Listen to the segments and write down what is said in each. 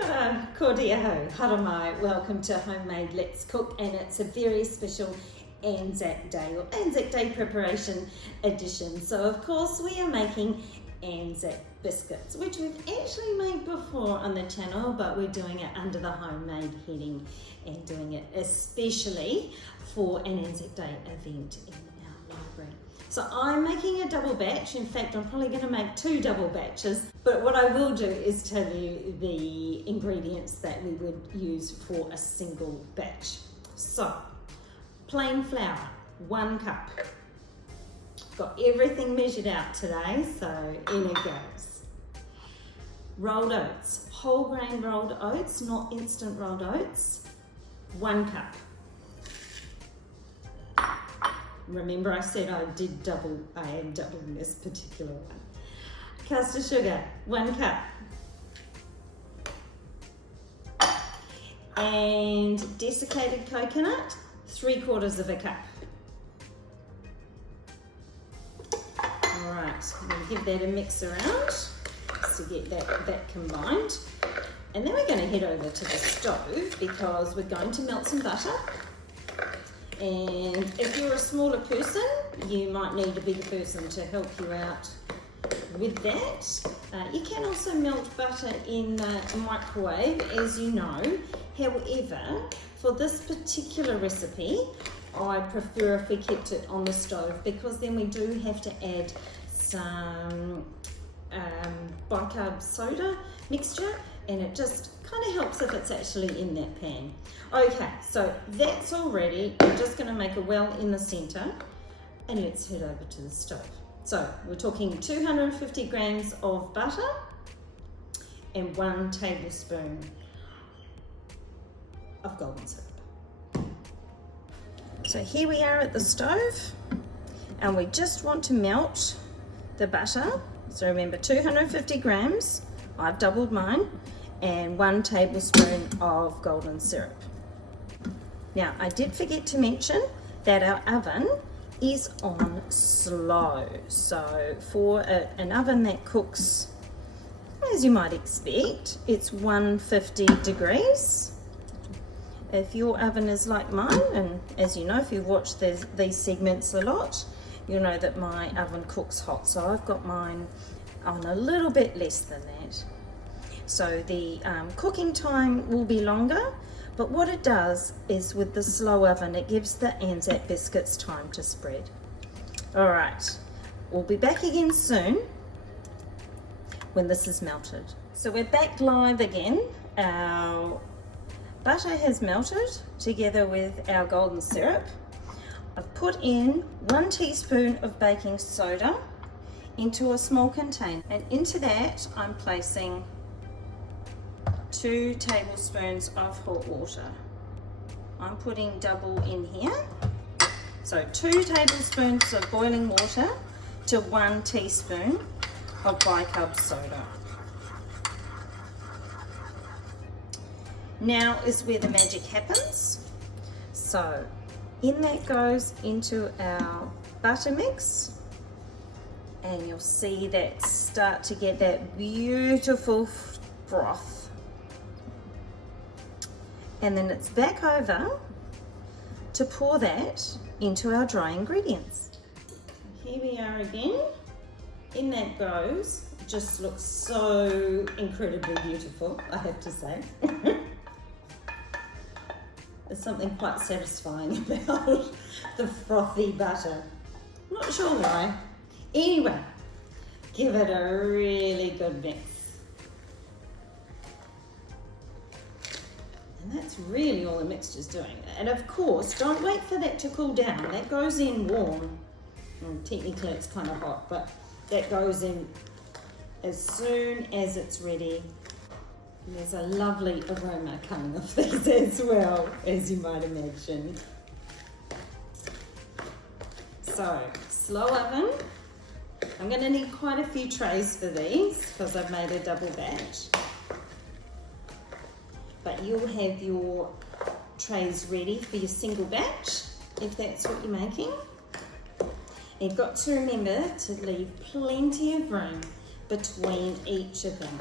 Kia ora, ko rea hau, haramai. Welcome to Homemade Let's Cook, and it's a very special ANZAC Day or ANZAC Day preparation edition. So of course we are making ANZAC biscuits, which we've actually made before on the channel, but we're doing it under the homemade heading and doing it especially for an ANZAC Day event in our library. So I'm making a double batch. In fact, I'm probably going to make 2 double batches, but what I will do is tell you the ingredients that we would use for a single batch. So, plain flour, 1 cup. Got everything measured out today, so in it goes. Rolled oats, whole grain rolled oats, not instant rolled oats, 1 cup. Remember I said I am doubling this particular one. Caster sugar, 1 cup. And desiccated coconut, 3/4 of a cup. All right, I'm going to give that a mix around to get that combined. And then we're going to head over to the stove because we're going to melt some butter. And if you're a smaller person, you might need a bigger person to help you out with that. You can also melt butter in a microwave, as you know. However, for this particular recipe, I prefer if we kept it on the stove because then we do have to add some bicarb soda mixture, and it just kind of helps if it's actually in that pan. Okay, so that's all ready. I'm just going to make a well in the center, and let's head over to the stove. So we're talking 250 grams of butter and 1 tablespoon of golden syrup. So here we are at the stove, and we just want to melt the butter. So remember, 250 grams, I've doubled mine, and 1 tablespoon of golden syrup. Now, I did forget to mention that our oven is on slow. So for an oven that cooks, as you might expect, it's 150 degrees. If your oven is like mine, and as you know, if you've watched these segments a lot, you'll know that my oven cooks hot. So I've got mine on a little bit less than that. So the cooking time will be longer, but what it does is with the slow oven, it gives the ANZAC biscuits time to spread. All right, we'll be back again soon when this is melted. So we're back live again. Our butter has melted together with our golden syrup. I've put in 1 teaspoon of baking soda into a small container, and into that I'm placing 2 tablespoons of hot water. I'm putting double in here. So 2 tablespoons of boiling water to 1 teaspoon of bicarb soda. Now is where the magic happens. So in that goes into our butter mix, and you'll see that start to get that beautiful froth. And then it's back over to pour that into our dry ingredients. Here we are again. In that goes. It just looks so incredibly beautiful, I have to say. There's something quite satisfying about the frothy butter. I'm not sure why. Anyway, give it a really good mix. And that's really all the mixture's doing. And of course, don't wait for that to cool down. That goes in warm. And technically it's kind of hot, but that goes in as soon as it's ready. And there's a lovely aroma coming off these as well, as you might imagine. So, slow oven. I'm going to need quite a few trays for these because I've made a double batch. But you'll have your trays ready for your single batch if that's what you're making. You've got to remember to leave plenty of room between each of them.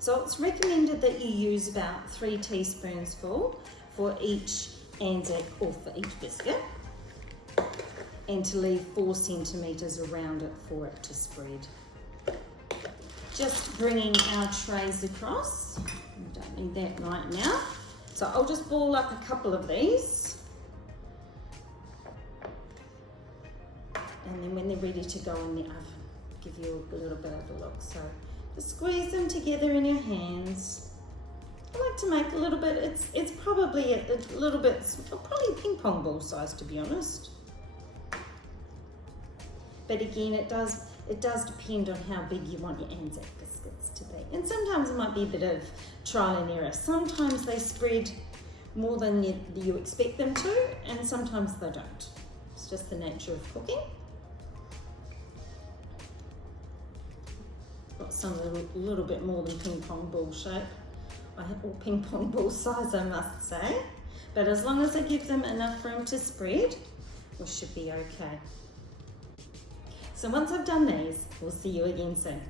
So So it's recommended that you use about 3 teaspoonsful for each ANZAC or for each biscuit, and to leave 4 centimetres around it for it to spread. Just bringing our trays across. We don't need that right now. So I'll just ball up a couple of these. And then when they're ready to go in the oven, give you a little bit of a look. So just squeeze them together in your hands. I like to make a little bit, it's probably a little bit, probably a ping pong ball size, to be honest. But again, it does depend on how big you want your ANZAC biscuits to be. And sometimes it might be a bit of trial and error. Sometimes they spread more than you expect them to, and sometimes they don't. It's just the nature of cooking. Got some a little bit more than ping pong ball shape, or ping pong ball size, I must say. But as long as I give them enough room to spread, we should be okay. So once I've done these, we'll see you again soon.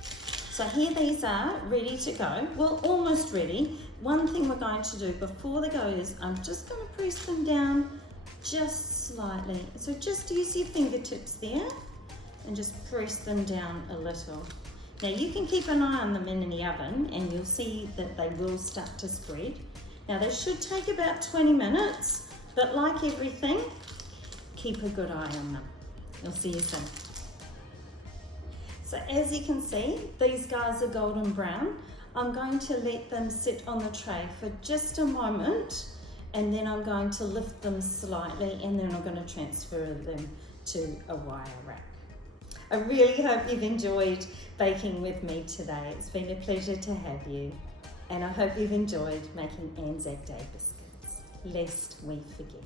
So here these are ready to go. Well, almost ready. One thing we're going to do before they go is I'm just going to press them down just slightly. So just use your fingertips there and just press them down a little. Now you can keep an eye on them in the oven and you'll see that they will start to spread. Now they should take about 20 minutes, but like everything, keep a good eye on them. I'll see you soon. So as you can see, these guys are golden brown. I'm going to let them sit on the tray for just a moment, and then I'm going to lift them slightly, and then I'm going to transfer them to a wire rack. I really hope you've enjoyed baking with me today. It's been a pleasure to have you, and I hope you've enjoyed making ANZAC Day biscuits, lest we forget.